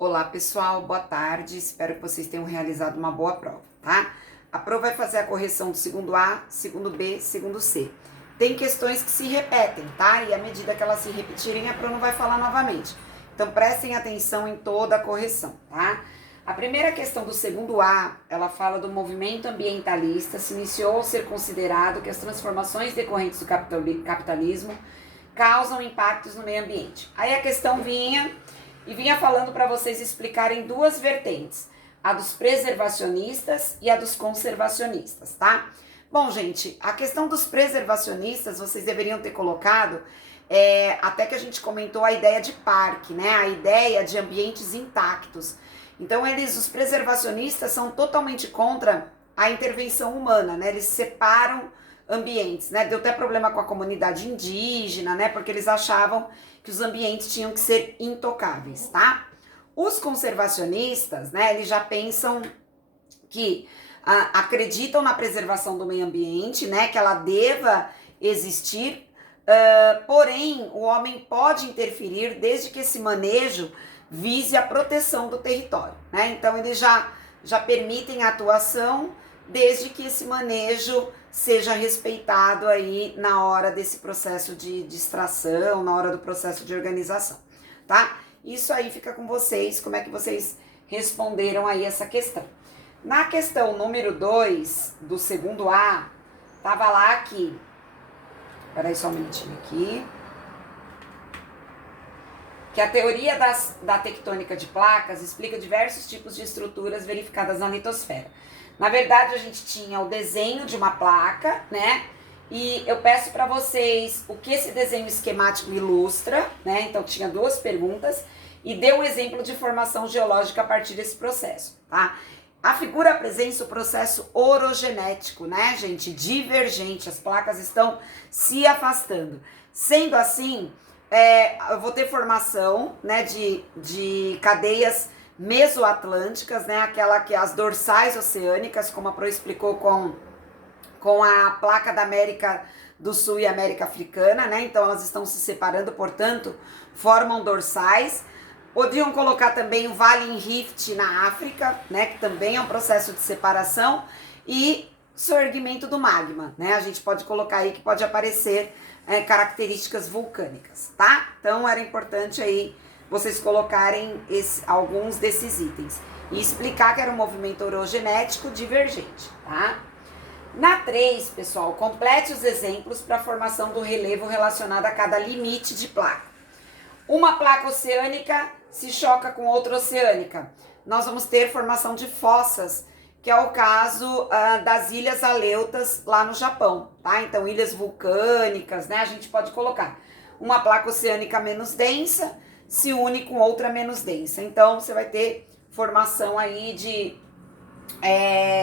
Olá pessoal, boa tarde, espero que vocês tenham realizado uma boa prova, tá? A prova vai fazer a correção do segundo A, segundo B, segundo C. Tem questões que se repetem, tá? E à medida que elas se repetirem, a prova não vai falar novamente. Então prestem atenção em toda a correção, tá? A primeira questão do segundo A, ela fala do movimento ambientalista, se iniciou ao ser considerado que as transformações decorrentes do capitalismo causam impactos no meio ambiente. Aí a questão vinha falando para vocês explicarem duas vertentes, a dos preservacionistas e a dos conservacionistas, tá? Bom, gente, a questão dos preservacionistas, vocês deveriam ter colocado, até que a gente comentou a ideia de parque, né? A ideia de ambientes intactos. Então, os preservacionistas são totalmente contra a intervenção humana, né? Eles separam ambientes, né? Deu até problema com a comunidade indígena, né? Porque eles achavam que os ambientes tinham que ser intocáveis, tá? Os conservacionistas, né? Eles já pensam que acreditam na preservação do meio ambiente, né? Que ela deva existir, porém o homem pode interferir desde que esse manejo vise a proteção do território, né? Então eles já permitem a atuação desde que esse manejo seja respeitado aí na hora desse processo de extração, na hora do processo de organização, tá? Isso aí fica com vocês, como é que vocês responderam aí essa questão. Na questão número 2 do segundo A, tava lá aqui, peraí só um minutinho aqui, que a teoria da tectônica de placas explica diversos tipos de estruturas verificadas na litosfera. Na verdade, a gente tinha o desenho de uma placa, né? E eu peço para vocês o que esse desenho esquemático ilustra, né? Então, tinha duas perguntas e deu um exemplo de formação geológica a partir desse processo, tá? A figura apresenta o processo orogenético, né, gente? Divergente, as placas estão se afastando. Sendo assim, eu vou ter formação, né, de cadeias mesoatlânticas, né, aquela que as dorsais oceânicas, como a Pro explicou com a placa da América do Sul e América Africana, né, então elas estão se separando, portanto, formam dorsais. Poderiam colocar também o Vale em Rift na África, né, que também é um processo de separação, e surgimento do magma, né, a gente pode colocar aí que pode aparecer características vulcânicas, tá? Então era importante aí vocês colocarem alguns desses itens e explicar que era um movimento orogenético divergente, tá? Na 3, pessoal, complete os exemplos para a formação do relevo relacionado a cada limite de placa. Uma placa oceânica se choca com outra oceânica. Nós vamos ter formação de fossas, que é o caso das Ilhas Aleutas lá no Japão, tá? Então, ilhas vulcânicas, né? A gente pode colocar uma placa oceânica menos densa, se une com outra menos densa. Então, você vai ter formação aí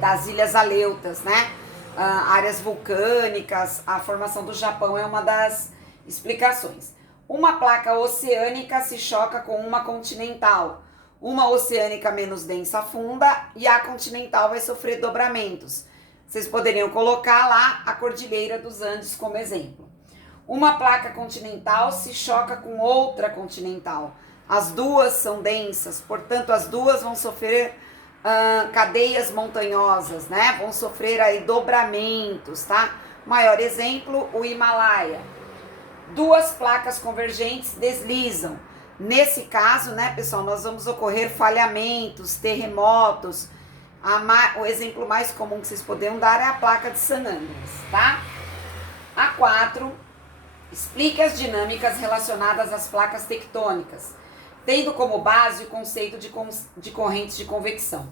das Ilhas Aleutas, né? Áreas vulcânicas, a formação do Japão é uma das explicações. Uma placa oceânica se choca com uma continental. Uma oceânica menos densa afunda e a continental vai sofrer dobramentos. Vocês poderiam colocar lá a Cordilheira dos Andes como exemplo. Uma placa continental se choca com outra continental. As duas são densas, portanto, as duas vão sofrer cadeias montanhosas, né? Vão sofrer aí dobramentos, tá? Maior exemplo, o Himalaia. Duas placas convergentes deslizam. Nesse caso, né, pessoal, nós vamos ocorrer falhamentos, terremotos. O exemplo mais comum que vocês poderiam dar é a placa de San Andreas, tá? A 4, explique as dinâmicas relacionadas às placas tectônicas, tendo como base o conceito de correntes de convecção.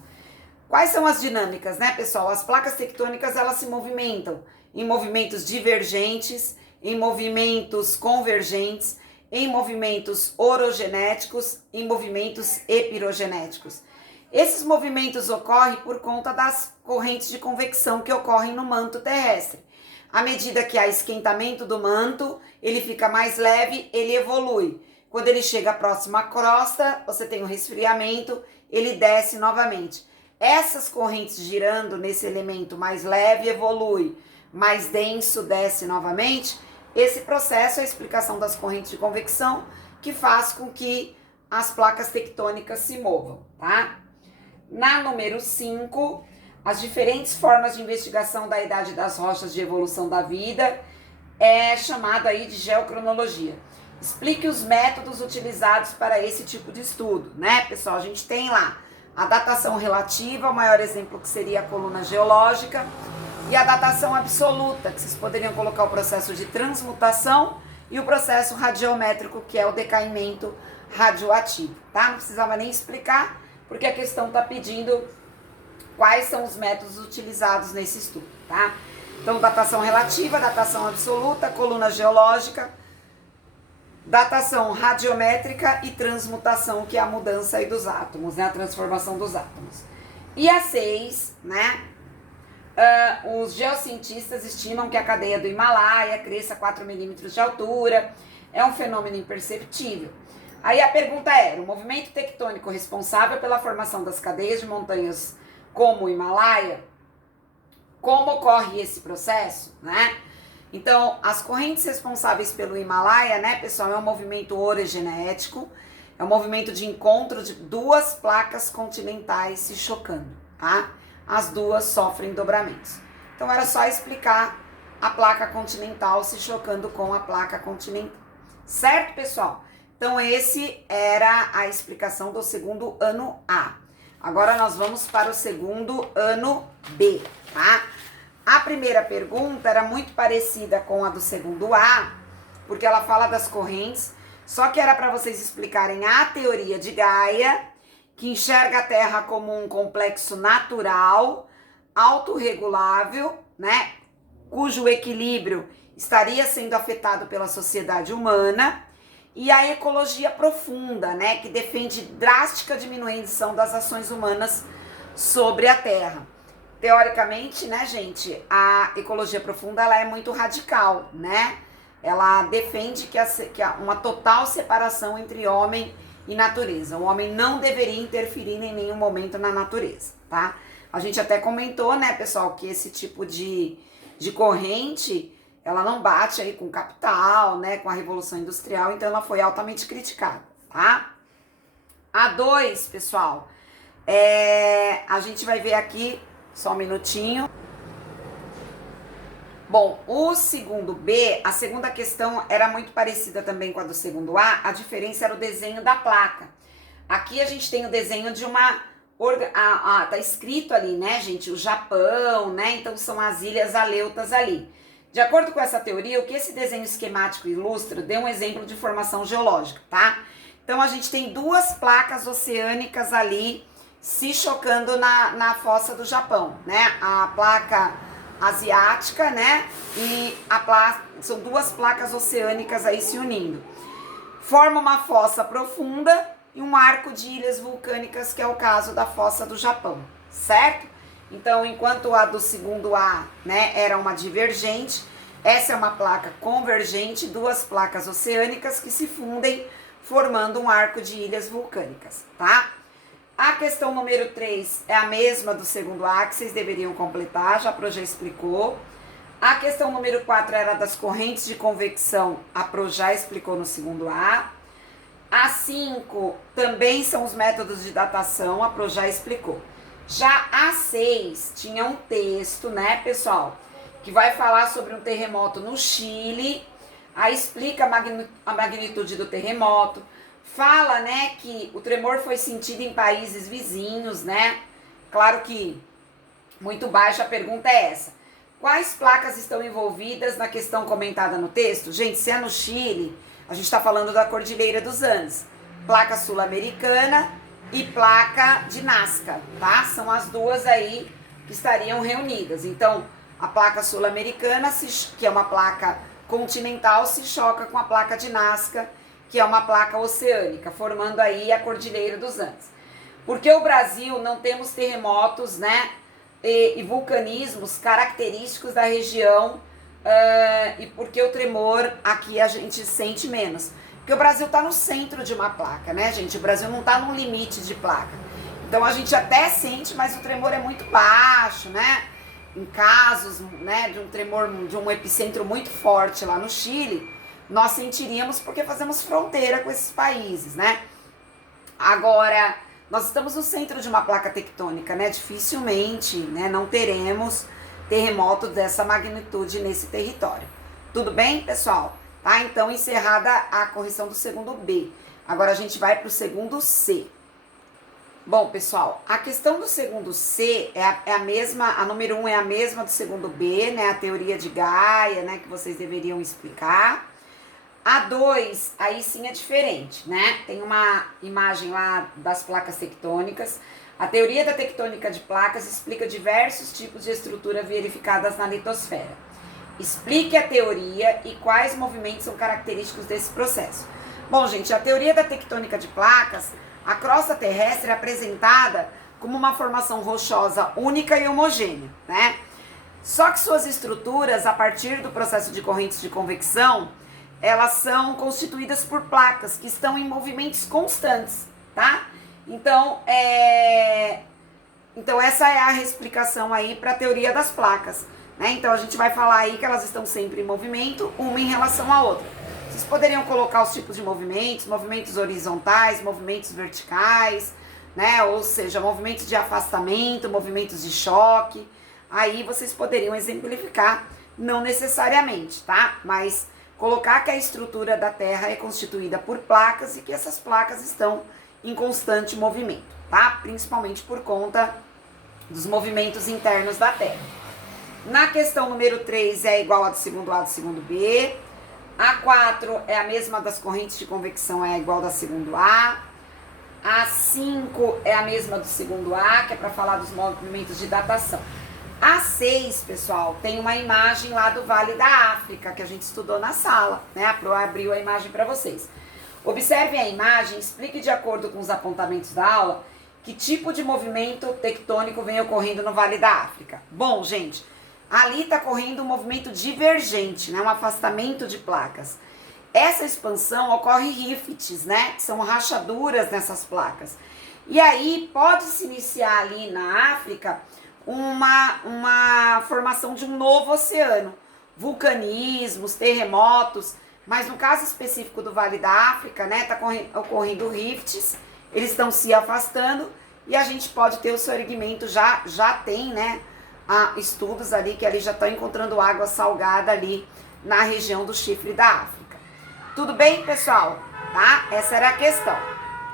Quais são as dinâmicas, né, pessoal? As placas tectônicas, elas se movimentam em movimentos divergentes, em movimentos convergentes, em movimentos orogenéticos, em movimentos epirogenéticos. Esses movimentos ocorrem por conta das correntes de convecção que ocorrem no manto terrestre. À medida que há esquentamento do manto, ele fica mais leve, ele evolui. Quando ele chega próximo à crosta, você tem um resfriamento, ele desce novamente. Essas correntes girando nesse elemento mais leve, evolui, mais denso, desce novamente. Esse processo é a explicação das correntes de convecção, que faz com que as placas tectônicas se movam, tá? Na número 5, as diferentes formas de investigação da idade das rochas de evolução da vida é chamado aí de geocronologia. Explique os métodos utilizados para esse tipo de estudo, né, pessoal? A gente tem lá a datação relativa, o maior exemplo que seria a coluna geológica, e a datação absoluta, que vocês poderiam colocar o processo de transmutação e o processo radiométrico, que é o decaimento radioativo, tá? Não precisava nem explicar, porque a questão está pedindo quais são os métodos utilizados nesse estudo, tá? Então, datação relativa, datação absoluta, coluna geológica, datação radiométrica e transmutação, que é a mudança aí dos átomos, né? A transformação dos átomos. E a 6, né? Os geocientistas estimam que a cadeia do Himalaia cresça 4 milímetros de altura. É um fenômeno imperceptível. Aí a pergunta era, o movimento tectônico responsável pela formação das cadeias de montanhas como o Himalaia, como ocorre esse processo, né? Então, as correntes responsáveis pelo Himalaia, né, pessoal, é um movimento orogenético, é um movimento de encontro de duas placas continentais se chocando, tá? As duas sofrem dobramentos. Então, era só explicar a placa continental se chocando com a placa continental. Certo, pessoal? Então, esse era a explicação do segundo ano A. Agora, nós vamos para o segundo ano B, tá? A primeira pergunta era muito parecida com a do segundo A, porque ela fala das correntes, só que era para vocês explicarem a teoria de Gaia, que enxerga a Terra como um complexo natural, autorregulável, né, cujo equilíbrio estaria sendo afetado pela sociedade humana, e a ecologia profunda, né, que defende drástica diminuição das ações humanas sobre a Terra. Teoricamente, né, gente, a ecologia profunda ela é muito radical, né? Ela defende que há uma total separação entre homem e natureza. O homem não deveria interferir em nenhum momento na natureza, tá? A gente até comentou, né, pessoal, que esse tipo de corrente, ela não bate aí com o capital, né, com a Revolução Industrial, então ela foi altamente criticada, tá? A 2, pessoal, a gente vai ver aqui, só um minutinho. Bom, o segundo B, a segunda questão era muito parecida também com a do segundo A diferença era o desenho da placa. Aqui a gente tem o desenho de uma... tá escrito ali, né, gente, o Japão, né, então são as ilhas Aleutas ali. De acordo com essa teoria, o que esse desenho esquemático ilustra, deu um exemplo de formação geológica, tá? Então a gente tem duas placas oceânicas ali se chocando na fossa do Japão, né? A placa asiática, né? E são duas placas oceânicas aí se unindo. Forma uma fossa profunda e um arco de ilhas vulcânicas, que é o caso da fossa do Japão, certo? Então, enquanto a do segundo A, né, era uma divergente, essa é uma placa convergente, duas placas oceânicas que se fundem formando um arco de ilhas vulcânicas, tá? A questão número 3 é a mesma do segundo A, que vocês deveriam completar, já a Pro já explicou. A questão número 4 era das correntes de convecção, a Pro já explicou no segundo A. A 5 também são os métodos de datação, a Pro já explicou. Já a 6 tinha um texto, né, pessoal, que vai falar sobre um terremoto no Chile, aí explica a magnitude do terremoto, fala, né, que o tremor foi sentido em países vizinhos, né? Claro que muito baixo, a pergunta é essa. Quais placas estão envolvidas na questão comentada no texto? Gente, se é no Chile, a gente está falando da Cordilheira dos Andes. Placa sul-americana e placa de Nazca, tá? São as duas aí que estariam reunidas. Então, a placa sul-americana, que é uma placa continental, se choca com a placa de Nazca, que é uma placa oceânica, formando aí a Cordilheira dos Andes. Porque o Brasil não temos terremotos, né, e vulcanismos característicos da região, e porque o tremor aqui a gente sente menos. Porque o Brasil está no centro de uma placa, né, gente? O Brasil não está no limite de placa. Então a gente até sente, mas o tremor é muito baixo, né? Em casos, né, de um tremor, de um epicentro muito forte lá no Chile, nós sentiríamos porque fazemos fronteira com esses países, né? Agora, nós estamos no centro de uma placa tectônica, né? Dificilmente, né, não teremos terremoto dessa magnitude nesse território. Tudo bem, pessoal? Tá? Então, encerrada a correção do segundo B. Agora a gente vai para o segundo C. Bom, pessoal, a questão do segundo C é a mesma, a número 1 é a mesma do segundo B, né? A teoria de Gaia, né? Que vocês deveriam explicar. A 2, aí sim é diferente, né? Tem uma imagem lá das placas tectônicas. A teoria da tectônica de placas explica diversos tipos de estrutura verificadas na litosfera. Explique a teoria e quais movimentos são característicos desse processo. Bom, gente, a teoria da tectônica de placas, a crosta terrestre é apresentada como uma formação rochosa única e homogênea, né? Só que suas estruturas, a partir do processo de correntes de convecção, elas são constituídas por placas que estão em movimentos constantes, tá? Então essa é a explicação aí para a teoria das placas, né? Então a gente vai falar aí que elas estão sempre em movimento, uma em relação à outra. Vocês poderiam colocar os tipos de movimentos, movimentos horizontais, movimentos verticais, né? Ou seja, movimentos de afastamento, movimentos de choque. Aí vocês poderiam exemplificar, não necessariamente, tá? Mas colocar que a estrutura da Terra é constituída por placas e que essas placas estão em constante movimento, tá? Principalmente por conta dos movimentos internos da Terra. Na questão número 3 é igual a do segundo A do segundo B. A 4 é a mesma das correntes de convecção, é igual da segundo A. A 5 é a mesma do segundo A, que é para falar dos movimentos de datação. A 6, pessoal, tem uma imagem lá do Vale da África, que a gente estudou na sala, né? A Pro abriu a imagem para vocês. Observem a imagem, explique de acordo com os apontamentos da aula que tipo de movimento tectônico vem ocorrendo no Vale da África. Bom, gente, ali está ocorrendo um movimento divergente, né? Um afastamento de placas. Essa expansão ocorre rifts, né? Que são rachaduras nessas placas. E aí pode-se iniciar ali na África uma formação de um novo oceano, vulcanismos, terremotos, mas no caso específico do Vale da África, né, tá ocorrendo rifts, eles estão se afastando e a gente pode ter o surgimento, já tem, né, estudos ali que ali já estão encontrando água salgada ali na região do chifre da África. Tudo bem, pessoal? Tá? Essa era a questão.